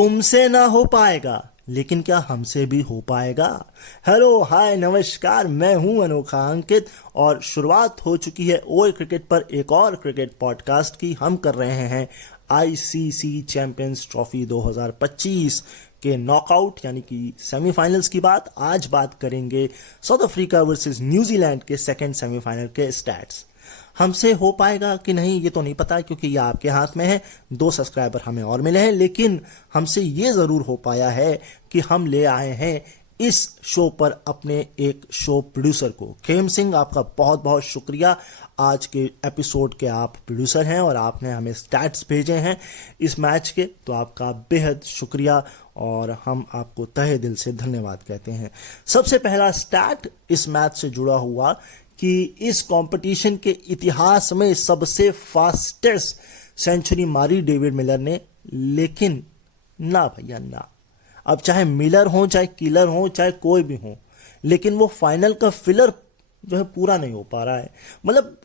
तुमसे ना हो पाएगा, लेकिन क्या हमसे भी हो पाएगा। हेलो हाय नमस्कार, मैं हूं अनोखा अंकित और शुरुआत हो चुकी है ओए क्रिकेट पर एक और क्रिकेट पॉडकास्ट की। हम कर रहे हैं आईसीसी चैंपियंस ट्रॉफी 2025 के नॉकआउट यानी कि सेमीफाइनल्स की बात। आज बात करेंगे साउथ अफ्रीका वर्सेस न्यूजीलैंड के सेकंड सेमीफाइनल के स्टैट्स। हमसे हो पाएगा कि नहीं ये तो नहीं पता, क्योंकि ये आपके हाथ में है। 2 सब्सक्राइबर हमें और मिले हैं, लेकिन हमसे ये जरूर हो पाया है कि हम ले आए हैं इस शो पर अपने एक शो प्रोड्यूसर को। खेम सिंह, आपका बहुत बहुत शुक्रिया। आज के एपिसोड के आप प्रोड्यूसर हैं और आपने हमें स्टैट्स भेजे हैं इस मैच के, तो आपका बेहद शुक्रिया और हम आपको तहे दिल से धन्यवाद कहते हैं। सबसे पहला स्टैट इस मैच से जुड़ा हुआ कि इस कंपटीशन के इतिहास में सबसे फास्टेस्ट सेंचुरी मारी डेविड मिलर ने, लेकिन ना भैया ना। अब चाहे मिलर हो, चाहे किलर हो, चाहे कोई भी हो, लेकिन वो फाइनल का फिलर जो है पूरा नहीं हो पा रहा है। मतलब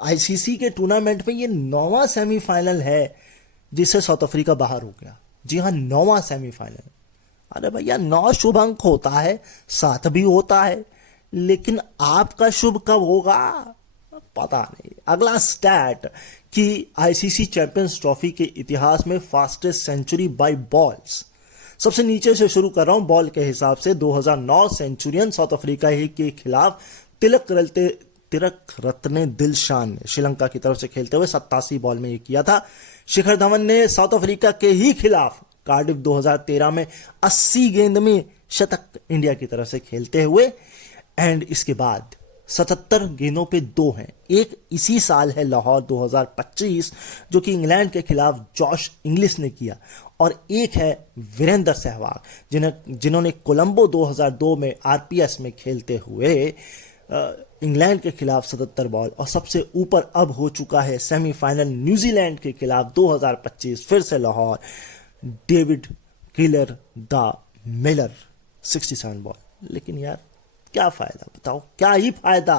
आईसीसी के टूर्नामेंट में ये 9वां सेमीफाइनल है जिससे साउथ अफ्रीका बाहर हो गया। जी हाँ, 9वां सेमीफाइनल। अरे भैया 9 शुभ अंक होता है, 7 भी होता है, लेकिन आपका शुभ कब होगा पता नहीं। अगला स्टैट कि आईसीसी चैंपियंस ट्रॉफी के इतिहास में फास्टेस्ट सेंचुरी बाय बॉल्स। सबसे नीचे से शुरू कर रहा हूं बॉल के हिसाब से। 2009 सेंचुरियन साउथ अफ्रीका ही के खिलाफ तिलक रत्ने दिलशान ने श्रीलंका की तरफ से खेलते हुए 87 बॉल में ये किया था। शिखर धवन ने साउथ अफ्रीका के ही खिलाफ कार्डिफ 2013 में 80 गेंद में शतक इंडिया की तरफ से खेलते हुए। एंड इसके बाद 77 गेंदों पे 2 हैं। एक इसी साल है लाहौर 2025 जो कि इंग्लैंड के खिलाफ जॉश इंग्लिश ने किया, और एक है वीरेंद्र सहवाग जिन्होंने कोलंबो 2002 में आरपीएस में खेलते हुए इंग्लैंड के खिलाफ 77 बॉल। और सबसे ऊपर अब हो चुका है सेमीफाइनल न्यूजीलैंड के खिलाफ 2025 फिर से Lahore, David killer the Miller 67 ball. लेकिन यार क्या फायदा, बताओ क्या ही फायदा।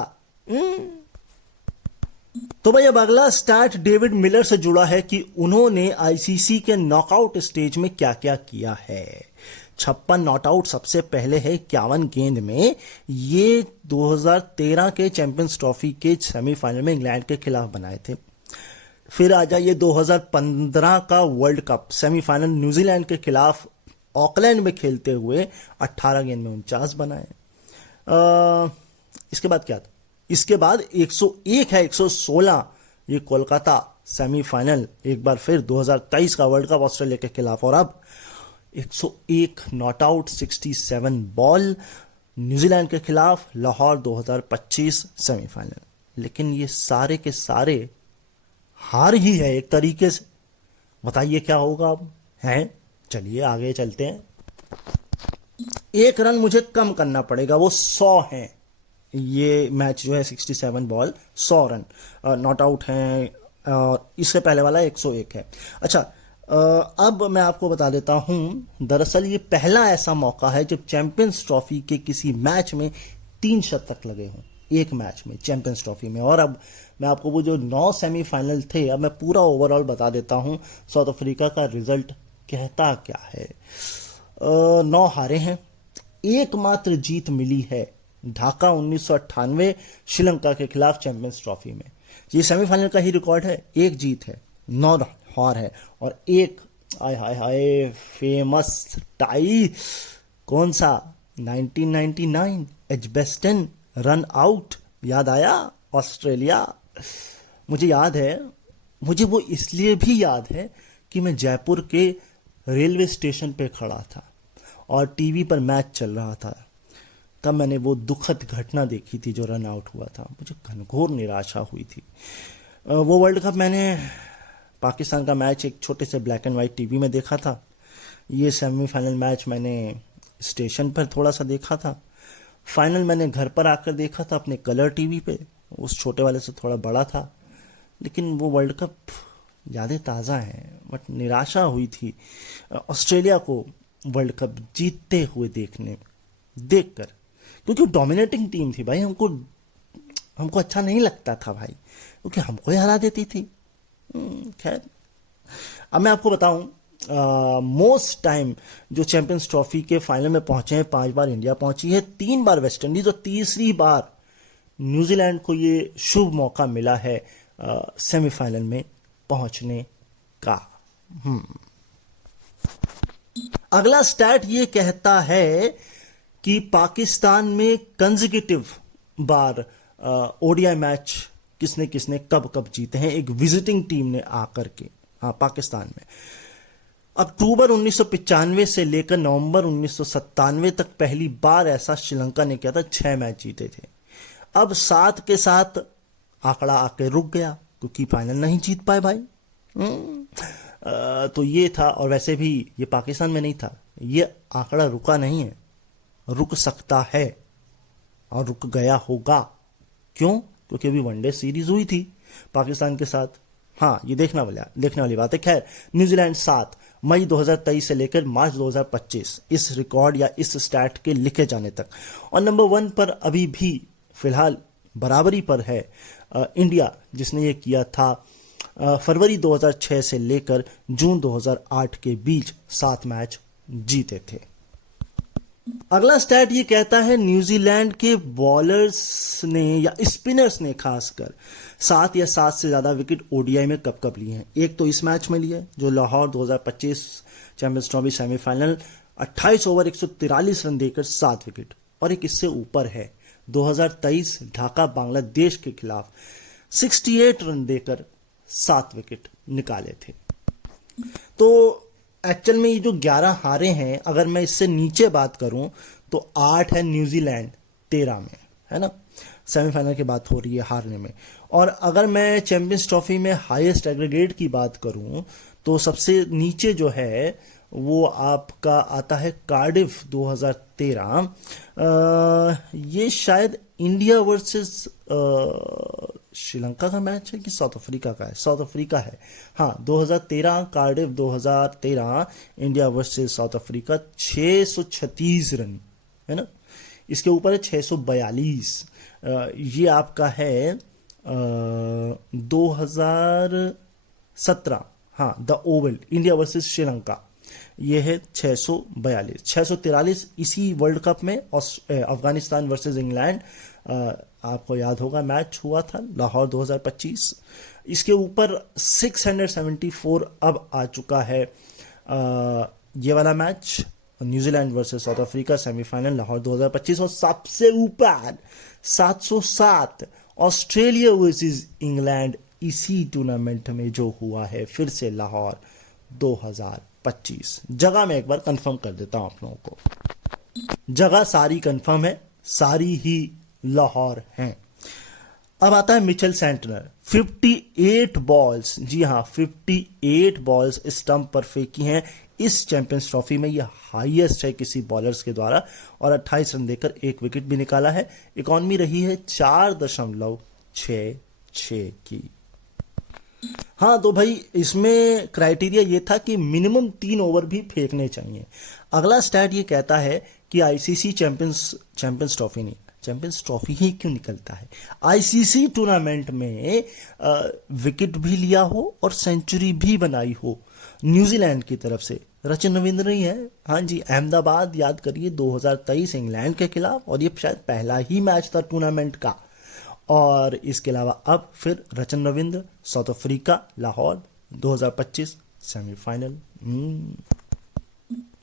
तो भाई अब अगला स्टार्ट डेविड मिलर से जुड़ा है कि उन्होंने आईसीसी के नॉकआउट स्टेज में क्या क्या किया है। 56 नॉट आउट सबसे पहले है 51 गेंद में। ये 2013 के चैंपियंस ट्रॉफी के सेमीफाइनल में इंग्लैंड के खिलाफ बनाए थे। फिर आ जाइए 2015 का वर्ल्ड कप सेमीफाइनल न्यूजीलैंड के खिलाफ ऑकलैंड में खेलते हुए 18 गेंद में 49 बनाए। इसके बाद क्या था? इसके बाद 101 है 116 ये कोलकाता सेमीफाइनल, एक बार फिर 2023 का वर्ल्ड कप ऑस्ट्रेलिया के खिलाफ। और अब 101 नॉट आउट 67 बॉल न्यूजीलैंड के खिलाफ लाहौर 2025 सेमीफाइनल। लेकिन ये सारे के सारे हार ही है एक तरीके से। बताइए क्या होगा अब हैं। चलिए आगे चलते हैं। 1 रन मुझे कम करना पड़ेगा, वो 100 है। ये मैच जो है 67 बॉल 100 रन नॉट आउट हैं, और इससे पहले वाला 101 है। अच्छा, अब मैं आपको बता देता हूं, दरअसल ये पहला ऐसा मौका है जब चैंपियंस ट्रॉफी के किसी मैच में 3 शतक लगे हों एक मैच में चैंपियंस ट्रॉफी में। और अब मैं आपको वो जो 9 सेमीफाइनल थे, अब मैं पूरा ओवरऑल बता देता हूं साउथ अफ्रीका का रिजल्ट कहता क्या है। 9 हारे हैं, एकमात्र जीत मिली है ढाका 1998 श्रीलंका के खिलाफ चैंपियंस ट्रॉफी में। ये सेमीफाइनल का ही रिकॉर्ड है। 1 जीत है, 9 हार है, और एक आय हाय हाय फेमस टाई। कौन सा? 1999 एजबेस्टन रन आउट। याद आया? ऑस्ट्रेलिया। मुझे याद है, मुझे वो इसलिए भी याद है कि मैं जयपुर के रेलवे स्टेशन पे खड़ा था और टीवी पर मैच चल रहा था। तब मैंने वो दुखद घटना देखी थी जो रन आउट हुआ था। मुझे घनघोर निराशा हुई थी। वो वर्ल्ड कप मैंने पाकिस्तान का मैच एक छोटे से ब्लैक एंड वाइट टीवी में देखा था। ये सेमीफाइनल मैच मैंने स्टेशन पर थोड़ा सा देखा था। फाइनल मैंने घर पर आकर देखा था अपने कलर टीवी पे, उस छोटे वाले से थोड़ा बड़ा था। लेकिन वो वर्ल्ड कप यादें ताज़ा हैं, बट निराशा हुई थी ऑस्ट्रेलिया को वर्ल्ड कप जीतते हुए देखकर, क्योंकि डोमिनेटिंग टीम थी भाई। हमको अच्छा नहीं लगता था भाई, क्योंकि हमको ही हरा देती थी। खैर, अब मैं आपको बताऊं मोस्ट टाइम जो चैंपियंस ट्रॉफी के फाइनल में पहुंचे हैं, 5 बार इंडिया पहुंची है, 3 बार वेस्ट इंडीज और तीसरी बार न्यूजीलैंड को ये शुभ मौका मिला है सेमीफाइनल में पहुंचने का। अगला स्टैट ये कहता है कि पाकिस्तान में कंसेक्यूटिव बार ओडीआई मैच किसने किसने कब कब जीते हैं, एक विजिटिंग टीम ने आकर के। पाकिस्तान में अक्टूबर 1995 से लेकर नवंबर 1997 तक पहली बार ऐसा श्रीलंका ने किया था, 6 मैच जीते थे। अब 7 के साथ आंकड़ा आके रुक गया क्योंकि फाइनल नहीं जीत पाए भाई। तो ये था, और वैसे भी ये पाकिस्तान में नहीं था, ये आंकड़ा रुका नहीं है, रुक सकता है और रुक गया होगा। क्यों? क्योंकि अभी वनडे सीरीज हुई थी पाकिस्तान के साथ। हाँ, ये देखने वाली बात है। खैर, न्यूजीलैंड 7 मई 2023 से लेकर मार्च 2025 इस रिकॉर्ड या इस स्टैट के लिखे जाने तक। और नंबर 1 पर अभी भी फिलहाल बराबरी पर है इंडिया, जिसने ये किया था फरवरी 2006 से लेकर जून 2008 के बीच 7 मैच जीते थे। अगला स्टैट ये कहता है न्यूजीलैंड के बॉलर्स ने या स्पिनर्स ने खासकर 7 या 7 से ज्यादा विकेट ओडीआई में कब कब लिए हैं। एक तो इस मैच में लिया जो Lahore 2025 champions trophy semifinal, 28 over 143 run देकर 7 विकेट। और एक इससे ऊपर है 2023 ढाका बांग्लादेश के खिलाफ 68 रन देकर 7 विकेट निकाले थे। तो एक्चुअल में ये जो 11 हारे हैं, अगर मैं इससे नीचे बात करूं तो 8 है न्यूजीलैंड 13 में, है ना। सेमीफाइनल की बात हो रही है हारने में। और अगर मैं चैंपियंस ट्रॉफी में हाईएस्ट एग्रीगेट की बात करूं तो सबसे नीचे जो है वो आपका आता है कार्डिफ 2013। ये शायद इंडिया वर्सेस श्रीलंका का मैच है कि साउथ अफ्रीका का है, साउथ अफ्रीका है। हाँ, 2013 Cardiff 2013 India versus south Africa, 636 run, है ना। इसके ऊपर है 642। ये आपका है 2017, हाँ, the Oval India versus Sri Lanka, ये है 642। 643 इसी वर्ल्ड कप में अफगानिस्तान वर्सेस इंग्लैंड, आपको याद होगा मैच हुआ था लाहौर 2025। इसके ऊपर 674 अब आ चुका है ये वाला match New Zealand versus south Africa semifinal Lahore 2025। और सबसे ऊपर 707 ऑस्ट्रेलिया वर्सेस इंग्लैंड इसी टूर्नामेंट में जो हुआ है फिर से लाहौर 2025। जगह मैं एक बार कंफर्म कर देता हूं आप लोगों को, जगह सारी कंफर्म है, सारी ही लाहौर हैं। अब आता है मिचेल सेंटनर, 58 बॉल्स, जी हाँ 58 बॉल्स स्टंप पर फेंकी हैं इस चैंपियंस ट्रॉफी में, यह हाईएस्ट है किसी बॉलर्स के द्वारा। और 28 रन देकर 1 विकेट भी निकाला है। इकॉनमी रही है 4.66 की। हाँ, तो भाई इसमें क्राइटेरिया ये था कि मिनिमम 3 ओवर भी फेंकने चाहिए। अगला स्टैट ये कहता है कि आईसीसी चैंपियंस ट्रॉफी नहीं, चैंपियंस ट्रॉफी ही क्यों निकलता है, आईसीसी टूर्नामेंट में विकेट भी लिया हो और सेंचुरी भी बनाई हो न्यूजीलैंड की तरफ से रचिन रविंद्र ही है। हाँ जी, अहमदाबाद याद करिए 2023 इंग्लैंड के खिलाफ, और ये शायद पहला ही मैच था टूर्नामेंट का। और इसके अलावा अब फिर Rachin Ravindra south Africa Lahore 2025 semifinal.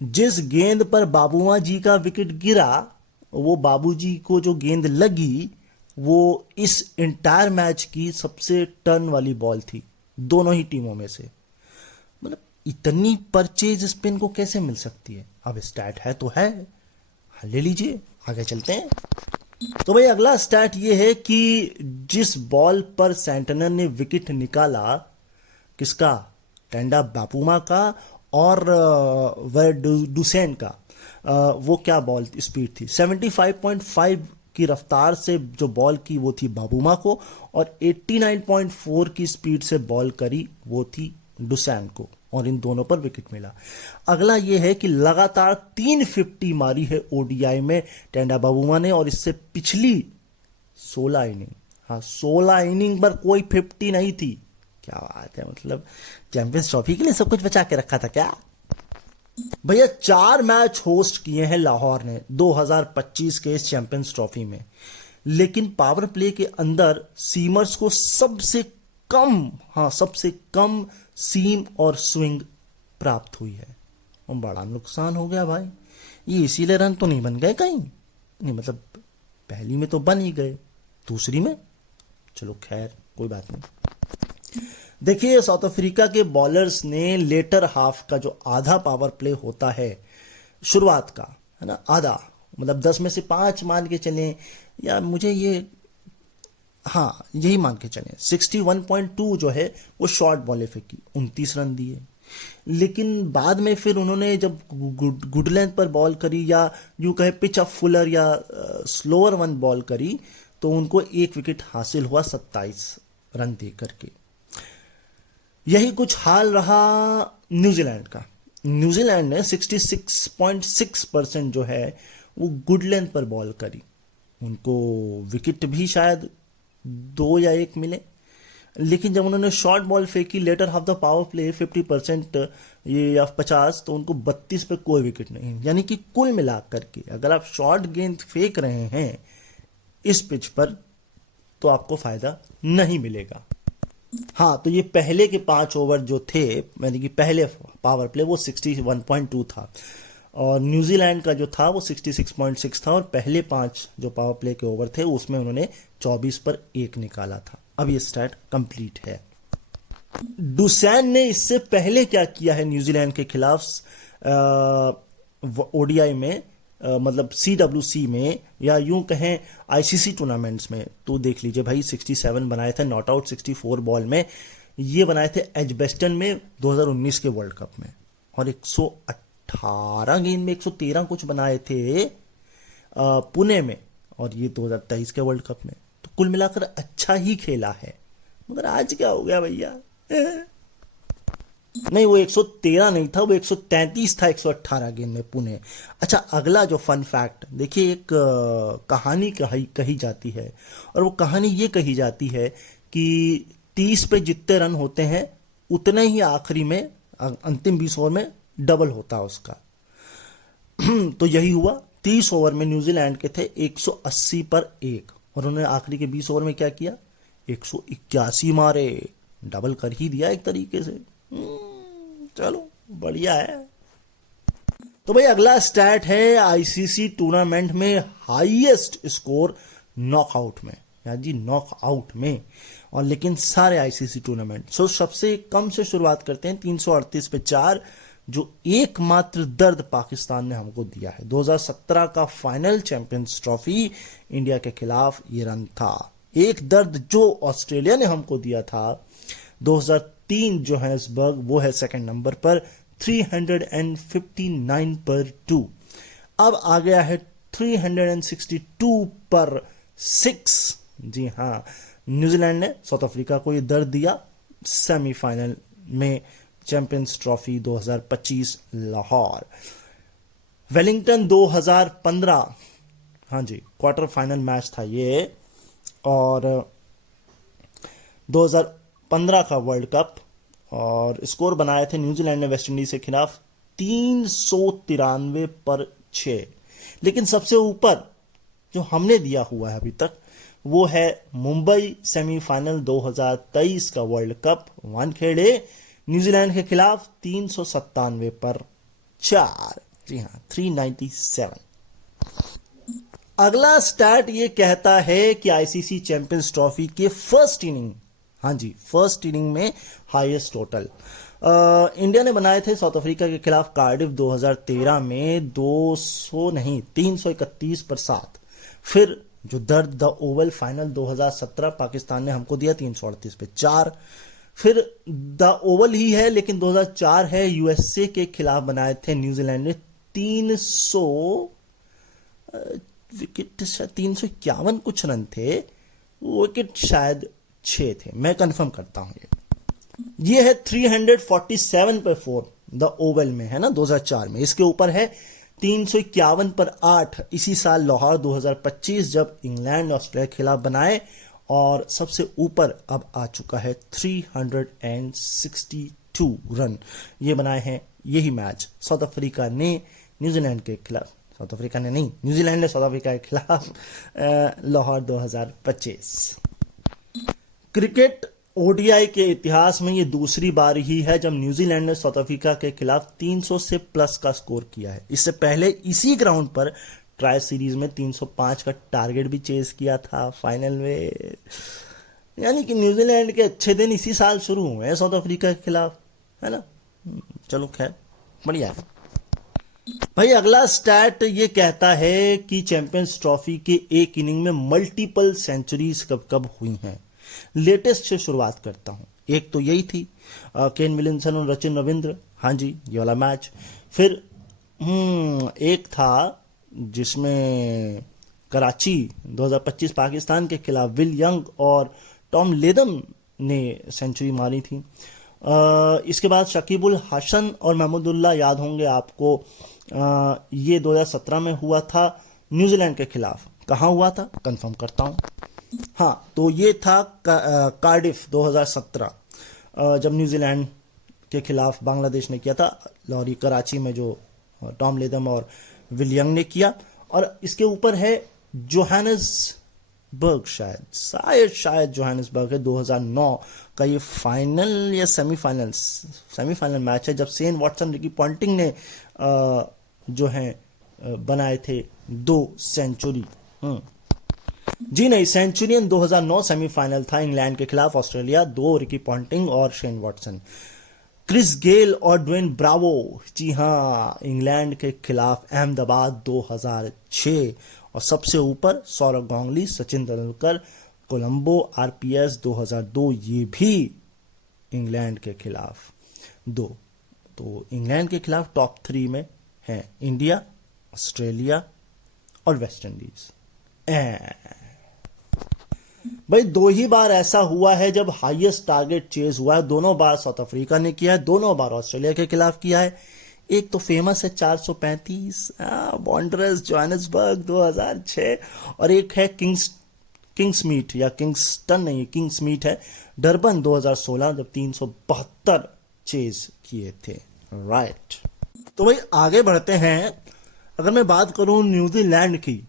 जिस गेंद पर बाबूआ जी का विकेट गिरा, वो बाबूजी को जो गेंद लगी वो इस इंटायर मैच की सबसे टर्न वाली बॉल थी दोनों ही टीमों में से। मतलब इतनी परचेज स्पिन को कैसे मिल सकती है? अब स्टैट है तो है, ले लीजिए, आगे चलते हैं। तो भाई अगला स्टैट ये है कि जिस बॉल पर सेंटनर ने विकेट निकाला, किसका? टेंडा बापुमा का और डुसेन का। वो क्या बॉल स्पीड थी? 75.5 की रफ्तार से जो बॉल की वो थी बाबूमा को, और 89.4 की स्पीड से बॉल करी वो थी डुसैन को, और इन दोनों पर विकेट मिला। अगला ये है कि लगातार 350 मारी है ओडीआई में टेंडा बाबूमा ने, और इससे पिछली 16 इनिंग, हाँ 16 इनिंग पर कोई 50 नहीं थी, क्या बात है, मतलब चैंपियंस ट्रॉफी के लिए सब कुछ बचा के रखा था क्या? भैया 4 मैच होस्ट किए हैं लाहौर ने 2025 के इस चैंपियंस ट्रॉफी में, लेकिन पावर प्ले के अंदर सीमर्स को सबसे कम सीम और स्विंग प्राप्त हुई है और बड़ा नुकसान हो गया भाई। ये इसीलिए रन तो नहीं बन गए कहीं, नहीं मतलब पहली में तो बन ही गए, दूसरी में चलो खैर कोई बात नहीं। देखिए साउथ अफ्रीका के बॉलर्स ने लेटर हाफ का जो आधा पावर प्ले होता है शुरुआत का, है ना, आधा मतलब 10 में से 5 मान के चलें, या मुझे ये हाँ यही मान के चलें, 61.2 जो है वो शॉर्ट बॉलें फेंकी, 29 रन दिए। लेकिन बाद में फिर उन्होंने जब गुड लेंथ पर बॉल करी, या यूं कहे पिच अप फुलर या स्लोअर वन बॉल करी, तो उनको 1 विकेट हासिल हुआ 27 रन दे करके। यही कुछ हाल रहा न्यूजीलैंड का। न्यूजीलैंड ने 66.6% जो है वो गुड लेंथ पर बॉल करी, उनको विकेट भी शायद 2 या 1 मिले। लेकिन जब उन्होंने शॉर्ट बॉल फेंकी later half the power play 50% ये या 50, तो उनको 32 पे कोई विकेट नहीं। यानी कि कुल मिलाकर के अगर आप शॉर्ट गेंद फेंक रहे हैं इस पिच पर तो आपको फायदा नहीं मिलेगा। हाँ, तो ये पहले के 5 ओवर जो थे, यानी कि पहले पावर प्ले वो 61.2 था और न्यूजीलैंड का जो था वो 66.6 था, और पहले 5 जो पावर प्ले के ओवर थे उसमें उन्होंने 24 पर 1 निकाला था। अब ये स्टैट कंप्लीट है। डुसैन ने इससे पहले क्या किया है न्यूजीलैंड के खिलाफ ओडीआई में, मतलब CWC में या यूं कहें आईसीसी टूर्नामेंट्स में, तो देख लीजिए भाई 67 बनाए थे नॉट आउट 64 बॉल में, ये बनाए थे एजबेस्टन में 2019 के वर्ल्ड कप में, और 118 गेंद में 113 कुछ बनाए थे पुणे में, और ये 2023 के वर्ल्ड कप में। तो कुल मिलाकर अच्छा ही खेला है, मगर आज क्या हो गया भैया? नहीं, वो 113 नहीं था, वो 133 था 118 गेंद में पुणे। अच्छा, अगला जो फन फैक्ट देखिए, एक कहानी कही जाती है, और वो कहानी ये कही जाती है कि 30 पे जितने रन होते हैं उतने ही आखिरी में अंतिम 20 ओवर में डबल होता है उसका। तो यही हुआ, 30 ओवर में न्यूजीलैंड के थे 180 पर 1, और उन्होंने आखिरी के 20 ओवर में क्या किया, 181 मारे, डबल कर ही दिया एक तरीके से। चलो बढ़िया है। तो भाई अगला स्टैट है आईसीसी टूर्नामेंट में हाईएस्ट स्कोर नॉकआउट में, या जी नॉकआउट में, और लेकिन सारे आईसीसी टूर्नामेंट। सो सबसे कम से शुरुआत करते हैं, 338 पे 4, जो एकमात्र दर्द पाकिस्तान ने हमको दिया है। 2017 का फाइनल चैंपियंस ट्रॉफी इंडिया के खिलाफ ये रन था। एक दर्द जो ऑस्ट्रेलिया ने हमको दिया था 2003 जोहान्सबर्ग, वो है सेकंड नंबर पर 359 पर 2। अब आ गया है 362 पर 6। जी हाँ, न्यूजीलैंड ने साउथ अफ्रीका को ये दर्द दिया सेमीफाइनल में चैंपियंस ट्रॉफी 2025 लाहौर। वेलिंगटन 2015, हाँ जी, क्वार्टर फाइनल मैच था ये, और 2015 का वर्ल्ड कप, और स्कोर बनाए थे न्यूजीलैंड ने वेस्ट इंडीज के खिलाफ 393 पर 6। लेकिन सबसे ऊपर जो हमने दिया हुआ है अभी तक वो है मुंबई सेमीफाइनल 2023 का वर्ल्ड कप, वानखेड़े न्यूजीलैंड के खिलाफ 397 पर 4। जी हाँ, 397। अगला स्टैट ये कहता है कि आईसीसी चैंपियंस ट्रॉफी के फर्स्ट इनिंग, हाँ जी, फर्स्ट इनिंग में हाईएस्ट टोटल इंडिया ने बनाए थे साउथ अफ्रीका के खिलाफ कार्डिफ 2013 में 331 पर 7। फिर जो दर्द द ओवल फाइनल 2017 पाकिस्तान ने हमको दिया 338 पे 4। फिर द ओवल ही है लेकिन 2004 है, यूएसए के खिलाफ बनाए थे न्यूजीलैंड ने 300 विकेट, 351 कुछ रन थे, विकेट शायद 6 थे, मैं कंफर्म करता हूं। ये है 347 पर 4 द ओवल में, है ना, 2004 में। इसके ऊपर है 351 पर 8 इसी साल लाहौर 2025 जब इंग्लैंड ऑस्ट्रेलिया के खिलाफ बनाए, और सबसे ऊपर अब आ चुका है 362 रन ये बनाए हैं यही मैच साउथ अफ्रीका ने न्यूजीलैंड के खिलाफ। साउथ अफ्रीका ने नहीं, न्यूजीलैंड ने साउथ अफ्रीका के खिलाफ लाहौर 2025। क्रिकेट ओडीआई के इतिहास में ये दूसरी बार ही है जब न्यूजीलैंड ने साउथ अफ्रीका के खिलाफ 300 से प्लस का स्कोर किया है। इससे पहले इसी ग्राउंड पर ट्राई सीरीज में 305 का टारगेट भी चेस किया था फाइनल में। यानी कि न्यूजीलैंड के अच्छे दिन इसी साल शुरू हुए हैं साउथ अफ्रीका के खिलाफ, है ना। चलो खैर बढ़िया है भाई। अगला स्टैट ये कहता है कि चैंपियंस ट्रॉफी के एक इनिंग में मल्टीपल सेंचुरीज कब कब हुई हैं। लेटेस्ट से शुरुआत करता हूं। एक तो यही थी केन विलियमसन और सचिन रविंद्र, हाँ जी ये वाला मैच। फिर एक था जिसमें कराची 2025 पाकिस्तान के खिलाफ विल यंग और टॉम लेदम ने सेंचुरी मारी थी। इसके बाद शकीबुल हसन और महमूदुल्लाह याद होंगे आपको, ये 2017 में हुआ था न्यूजीलैंड के खिलाफ। कहाँ हुआ था कंफर्म करता हूँ, हाँ तो ये था कार्डिफ 2017 जब न्यूजीलैंड के खिलाफ बांग्लादेश ने किया था। लाहौरी कराची में जो टॉम लेदम और विल यंग ने किया। और इसके ऊपर है जोहानिसबर्ग, शायद जोहानिसबर्ग है 2009 का ये फाइनल या सेमीफाइनल मैच है जब सेन वॉटसन, रिकी पॉन्टिंग ने जो है बनाए थे 2 सेंचुरी। जी नहीं, सेंचुरियन 2009 सेमीफाइनल था इंग्लैंड के खिलाफ ऑस्ट्रेलिया, 2 रिकी पॉन्टिंग और शेन वॉटसन। क्रिस गेल और ड्वेन ब्रावो, जी हाँ इंग्लैंड के खिलाफ अहमदाबाद 2006। और सबसे ऊपर सौरव गांगुली, सचिन तेंदुलकर, कोलंबो आरपीएस 2002, ये भी इंग्लैंड के खिलाफ 2। तो इंग्लैंड के खिलाफ टॉप 3 में है इंडिया, ऑस्ट्रेलिया और वेस्ट इंडीज। भाई 2 ही बार ऐसा हुआ है जब हाईएस्ट टारगेट चेज हुआ है। दोनों बार साउथ अफ्रीका ने किया है, दोनों बार ऑस्ट्रेलिया के खिलाफ किया है। एक तो फेमस है 435 वॉन्डरर्स जोहानिसबर्ग 2006, और एक है किंग्समीट या किंगस्टन नहीं, किंग्समीट है डरबन 2016 जब 372 चेज किए थे। राइट, तो भाई आगे बढ़ते हैं। अगर मैं बात करूं न्यूजीलैंड की,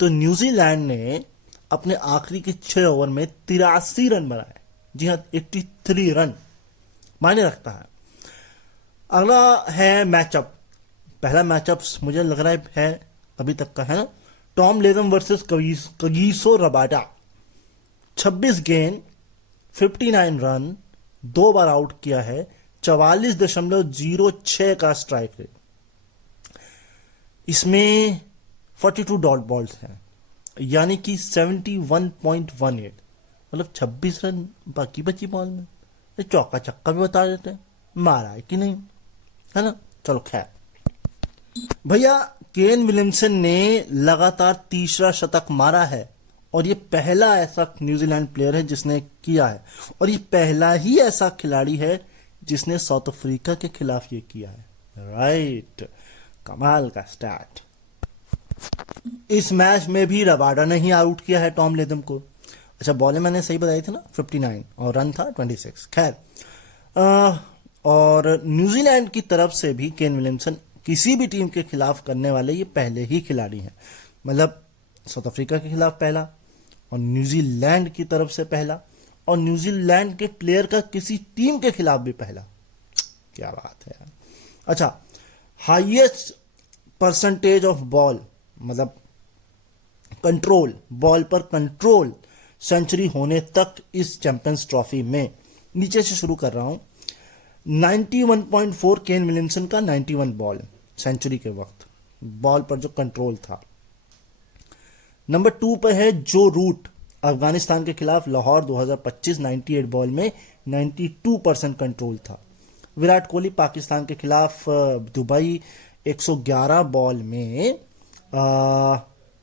तो न्यूजीलैंड ने अपने आखिरी के 6 ओवर में 83 रन बनाए। जी हाँ 83 रन मायने रखता है। अगला है मैचअप। पहला मैचअप मुझे लग रहा है अभी तक का, है ना, टॉम लेदम वर्सेस कगिसो रबाडा। 26 गेंद 59 रन, 2 बार आउट किया है, 44.06 का स्ट्राइक रेट। इसमें 42 डॉट बॉल्स हैं, यानी कि 71.18, मतलब 26 रन बाकी बची बॉल में। चौका चक्का भी बता देते हैं मारा है कि नहीं, है ना। चलो खैर भैया, केन विलियमसन ने लगातार तीसरा शतक मारा है और ये पहला ऐसा न्यूजीलैंड प्लेयर है जिसने किया है, और ये पहला ही ऐसा खिलाड़ी है जिसने साउथ अफ्रीका के खिलाफ ये किया है। राइट, कमाल का स्टैट। इस मैच में भी रबाडा ने ही आउट किया है टॉम लेदम को। अच्छा बॉलें मैंने सही बताई थी ना, 59 और रन था 26। खैर, और न्यूजीलैंड की तरफ से भी केन विलियमसन किसी भी टीम के खिलाफ करने वाले ये पहले ही खिलाड़ी हैं। मतलब साउथ अफ्रीका के खिलाफ पहला, और न्यूजीलैंड की तरफ से पहला, और न्यूजीलैंड के प्लेयर का किसी टीम के खिलाफ भी पहला। क्या बात है यार। अच्छा, हाईएस्ट परसेंटेज ऑफ बॉल, मतलब कंट्रोल, बॉल पर कंट्रोल सेंचुरी होने तक इस चैंपियंस ट्रॉफी में, नीचे से शुरू कर रहा हूं, 91.4 केन विलियमसन का 91 बॉल सेंचुरी के वक्त बॉल पर जो कंट्रोल था। नंबर 2 पर है जो रूट, अफगानिस्तान के खिलाफ लाहौर 2025, 98 बॉल में 92% कंट्रोल था। विराट कोहली पाकिस्तान के खिलाफ दुबई 111 बॉल में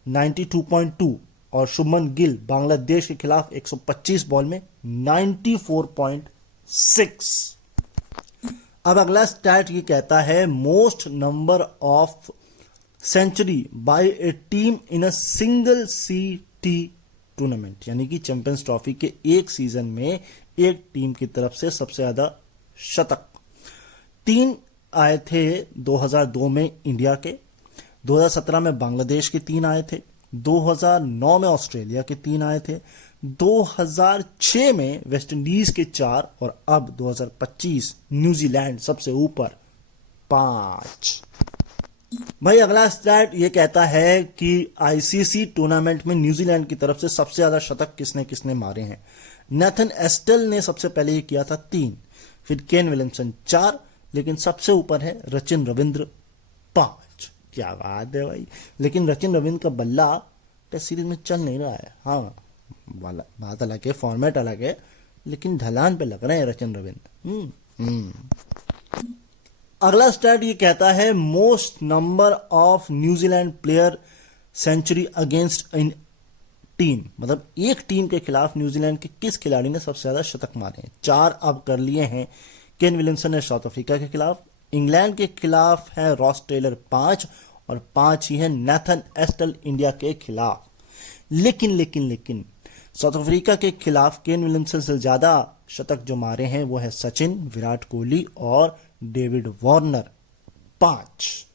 92.2, और शुभमन गिल बांग्लादेश के खिलाफ 125 बॉल में 94.6। अब अगला स्टैट ये कहता है most number of century by a team in a single CT tournament यानी कि चैंपियंस ट्रॉफी के एक सीजन में एक टीम की तरफ से सबसे ज्यादा शतक 3 आए थे 2002 में इंडिया के, 2017 में बांग्लादेश के 3 आए थे, 2009 में ऑस्ट्रेलिया के 3 आए थे, 2006 में वेस्ट इंडीज के 4 और अब 2025 न्यूजीलैंड सबसे ऊपर 5। भाई अगला स्टैट ये कहता है कि आईसीसी टूर्नामेंट में न्यूजीलैंड की तरफ से सबसे ज्यादा शतक किसने किसने मारे हैं। नेथन एस्टल ने सबसे पहले ये किया था 3, फिर केन विलियमसन 4, लेकिन सबसे ऊपर है रचिन रविंद्र 5। क्या बात है भाई। लेकिन रचिन रविंद्र का बल्ला टेस्ट सीरीज में चल नहीं रहा है। हाँ बात अलग है, फॉर्मेट अलग है, लेकिन ढलान पे लग रहे हैं रचिन रविंद्र। अगला स्टैट ये कहता है most number of New Zealand player century against in team, मतलब एक टीम के खिलाफ न्यूजीलैंड के किस खिलाड़ी ने सबसे ज्यादा शतक मारे हैं। 4 अब कर लिए हैं केन विलियमसन ने साउथ अफ्रीका के खिलाफ, इंग्लैंड के खिलाफ है रॉस टेलर 5 और 5 ही है नेथन एस्टल इंडिया के खिलाफ। लेकिन साउथ अफ्रीका के खिलाफ केन विलियमसन से ज्यादा शतक जो मारे हैं वो है सचिन, विराट कोहली और डेविड वार्नर 5।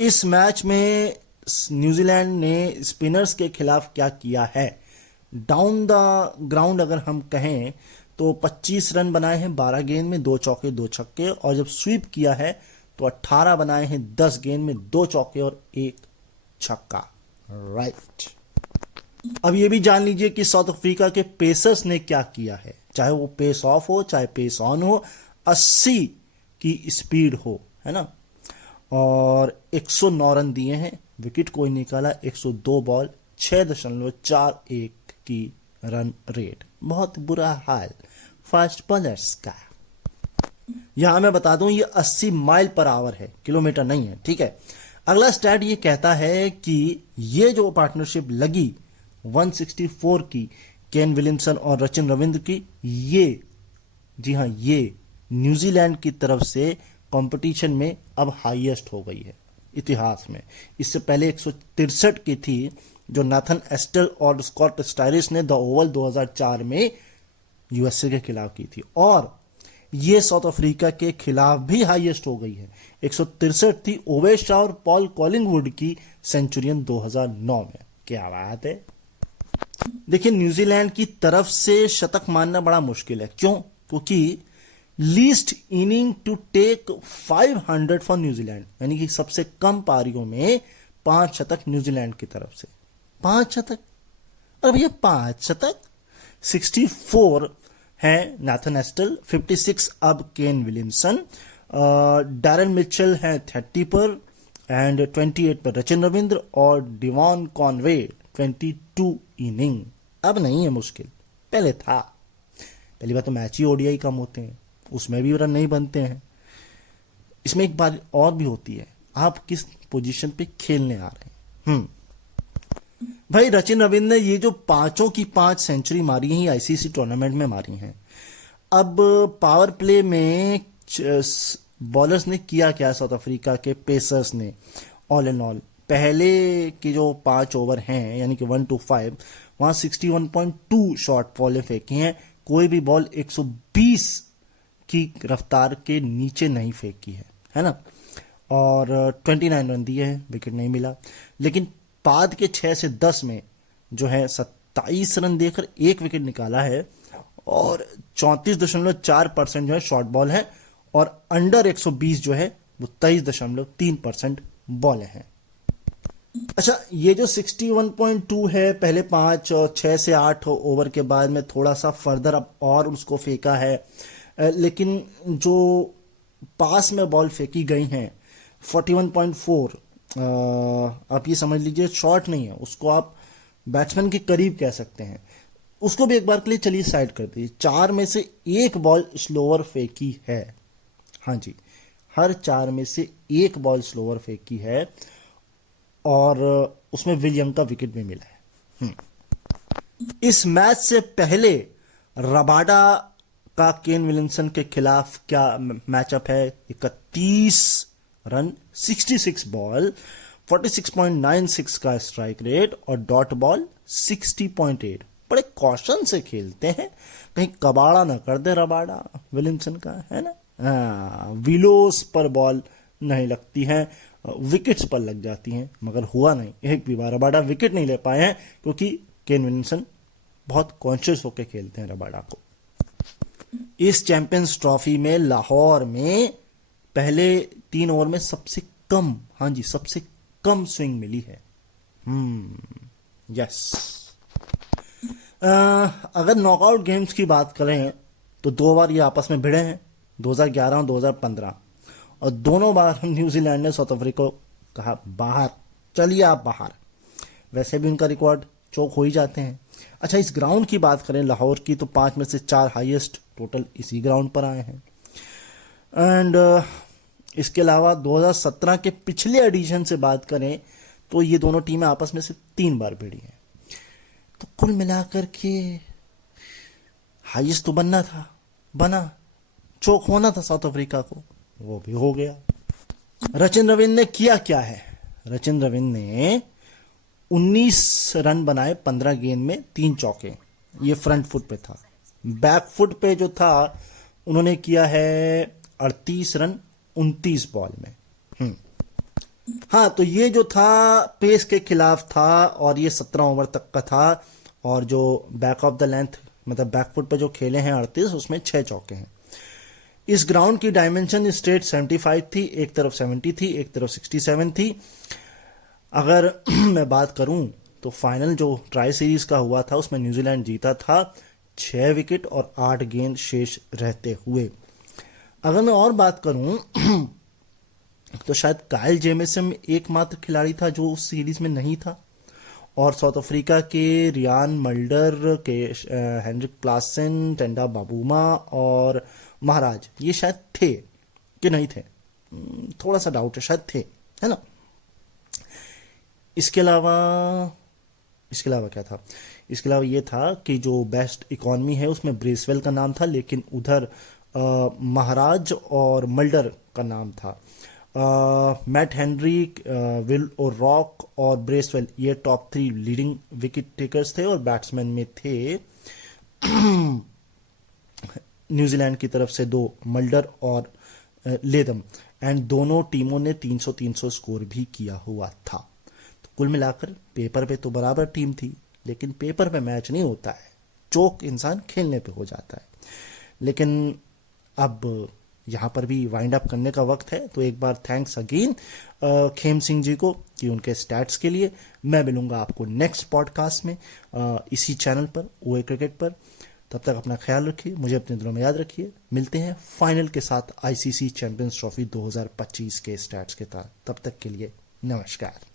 इस मैच में न्यूजीलैंड ने स्पिनर्स के खिलाफ क्या किया है। डाउन द ग्राउंड अगर हम कहें तो 25 रन बनाए हैं 12 गेंद में, 2 चौके 2 छक्के, और जब स्वीप किया है तो 18 बनाए हैं 10 गेंद में, 2 चौके और 1 छक्का। राइट। अब ये भी जान लीजिए कि साउथ अफ्रीका के पेसर्स ने क्या किया है, चाहे वो पेस ऑफ हो चाहे पेस ऑन हो, 80 की स्पीड हो, है ना, और 109 रन दिए हैं, विकेट कोई निकाला, 102 बॉल 6.41 की रन रेट। बहुत बुरा हाल फास्ट बॉलर्स का। यहां मैं बता दूं ये 80 माइल पर आवर है, किलोमीटर नहीं है, ठीक है। अगला स्टैट ये कहता है कि ये जो पार्टनरशिप लगी 164 की केन विलियमसन और रचिन रविंद्र की, ये जी हां ये न्यूजीलैंड की तरफ से कंपटीशन में अब हाईएस्ट हो गई है इतिहास में। इससे पहले 163 की थी जो नाथन एस्टल और स्कॉट स्टाइरिस ने द ओवल 2004 में यूएसए के खिलाफ की थी, और ये साउथ अफ्रीका के खिलाफ भी हाईएस्ट हो गई है। 163 थी ओवेस शाह और पॉल कॉलिंगवुड की सेंचुरियन 2009 में। क्या बात है। देखिए न्यूजीलैंड की तरफ से शतक मारना बड़ा मुश्किल है। क्यों? क्योंकि least inning to take 500 for New Zealand, यानी कि सबसे कम पारियों में 5 शतक न्यूजीलैंड की तरफ से। 5 शतक, अरे भैया 5 शतक। 64 है नाथन एस्टल, 56 अब केन विलियमसन, डैरन मिचेल है 30 पर एंड 28 पर रचिन रविंद्र, और डिवॉन कॉनवे 22 इनिंग। अब नहीं है मुश्किल, पहले था। पहली बात तो मैच ही ओडीआई कम होते हैं, उसमें भी रन नहीं बनते हैं। इसमें एक बात और भी होती है, आप किस पोजीशन पे खेलने आ रहे हैं। भाई रचिन रविंद्र ने ये जो 5 की 5 सेंचुरी मारी हैं आईसीसी टूर्नामेंट में मारी हैं। अब पावर प्ले में बॉलर्स ने किया क्या, साउथ अफ्रीका के पेसर्स ने ऑल एंड ऑल पहले के जो 5 ओवर हैं यानी कि 1 to 5, वहां 61.2 शॉर्ट बॉलें फेंकी हैं। कोई भी बॉल 120 की रफ्तार के नीचे नहीं फेंकी है ना, और 29 रन दिए हैं, विकेट नहीं मिला। लेकिन बाद के 6 से 10 में जो है 27 रन देकर 1 विकेट निकाला है, और 34.4% जो है शॉर्ट बॉल है, और अंडर 120 जो है वो 23.3% बॉल है। अच्छा, ये जो 61.2 है पहले 5 और 6 से 8 ओवर के बाद में थोड़ा सा फर्दर अब और उसको फेंका है, लेकिन जो पास में बॉल फेंकी गई हैं 41.4, आप ये समझ लीजिए शॉर्ट नहीं है, उसको आप बैट्समैन के करीब कह सकते हैं। उसको भी एक बार के लिए चलिए साइड कर दीजिए। 4 में से 1 बॉल स्लोअर फेंकी है, हाँ जी, हर 4 में से 1 बॉल स्लोअर फेंकी है, और उसमें विलियम का विकेट भी मिला है। इस मैच से पहले रबाडा का केन विलियमसन के खिलाफ क्या मैचअप है, 31 रन 66 बॉल 46.96 का स्ट्राइक रेट और डॉट बॉल 60.8। बड़े कौशन से खेलते हैं, कहीं कबाड़ा ना कर दे रबाडा विलियमसन का, है ना। विलोस पर बॉल नहीं लगती है, विकेट्स पर लग जाती हैं, मगर हुआ नहीं, एक भी बार रबाडा विकेट नहीं ले पाए हैं, क्योंकि केन विलियमसन बहुत कॉन्शियस होकर खेलते हैं रबाडा को। इस चैंपियंस ट्रॉफी में लाहौर में पहले 3 ओवर में सबसे कम, हाँ जी, सबसे कम स्विंग मिली है। यस। अगर नॉकआउट गेम्स की बात करें तो 2 बार ये आपस में भिड़े हैं, 2011 और 2015, और दोनों बार न्यूजीलैंड ने साउथ अफ्रीका को कहा बाहर चलिए आप बाहर। वैसे भी उनका रिकॉर्ड चौक हो ही जाते हैं। अच्छा, इस ग्राउंड की बात करें लाहौर की, तो 5 में से 4 हाईएस्ट टोटल इसी ग्राउंड पर आए हैं। एंड इसके अलावा 2017 के पिछले एडिशन से बात करें तो ये दोनों टीमें आपस में से 3 बार भिड़ी हैं। तो कुल मिलाकर के हाईएस्ट तो बनना था, बना, चौक होना था साउथ अफ्रीका को, वो भी हो गया। रचिन रविंद्र ने किया क्या है? रचिन रविंद्र ने 19 रन बनाए 15 गेंद में, 3 चौके। ये फ्रंट फुट पे था। बैक फुट पे जो था उन्होंने किया है 38 रन 29 बॉल में। हाँ, तो ये जो था पेस के खिलाफ था और ये 17 ओवर तक का था, और जो बैक ऑफ द लेंथ मतलब बैक फुट पे जो खेले हैं 38, उसमें 6 चौके हैं। इस ग्राउंड की डायमेंशन स्ट्रेट 75 थी, एक तरफ 70 थी, एक तरफ 67 थी। अगर मैं बात करूं तो फाइनल जो ट्राई सीरीज का हुआ था उसमें न्यूजीलैंड जीता था 6 विकेट और 8 गेंद शेष रहते हुए। अगर मैं और बात करूं तो शायद काइल जेमिसन एकमात्र खिलाड़ी था जो उस सीरीज में नहीं था, और साउथ अफ्रीका के रियान मल्डर के हेनरिक प्लासन, टेंडा बाबूमा और महाराज ये शायद थे कि नहीं थे, थोड़ा सा डाउट है, शायद थे, है ना। इसके अलावा क्या था? इसके अलावा ये था कि जो बेस्ट इकॉनमी है उसमें ब्रेसवेल का नाम था, लेकिन उधर महाराज और मल्डर का नाम था। मैट हेनरी, विल और रॉक और ब्रेसवेल ये टॉप 3 लीडिंग विकेट टेकर्स थे, और बैट्समैन में थे न्यूजीलैंड की तरफ से 2 मल्डर और लेदम, एंड दोनों टीमों ने 300-300 स्कोर भी किया हुआ था। तो कुल मिलाकर पेपर पे तो बराबर टीम थी, लेकिन पेपर पे मैच नहीं होता है, चौक इंसान खेलने पे हो जाता है। लेकिन अब यहाँ पर भी वाइंड अप करने का वक्त है, तो एक बार थैंक्स अगेन खेम सिंह जी को कि उनके स्टैट्स के लिए। मैं मिलूंगा आपको नेक्स्ट पॉडकास्ट में इसी चैनल पर, ओए क्रिकेट पर। तब तक अपना ख्याल रखिए, मुझे अपने दिलों में याद रखिए। मिलते हैं फाइनल के साथ आईसीसी चैंपियंस ट्रॉफी 2025 के स्टैट्स के साथ। तब तक के लिए नमस्कार।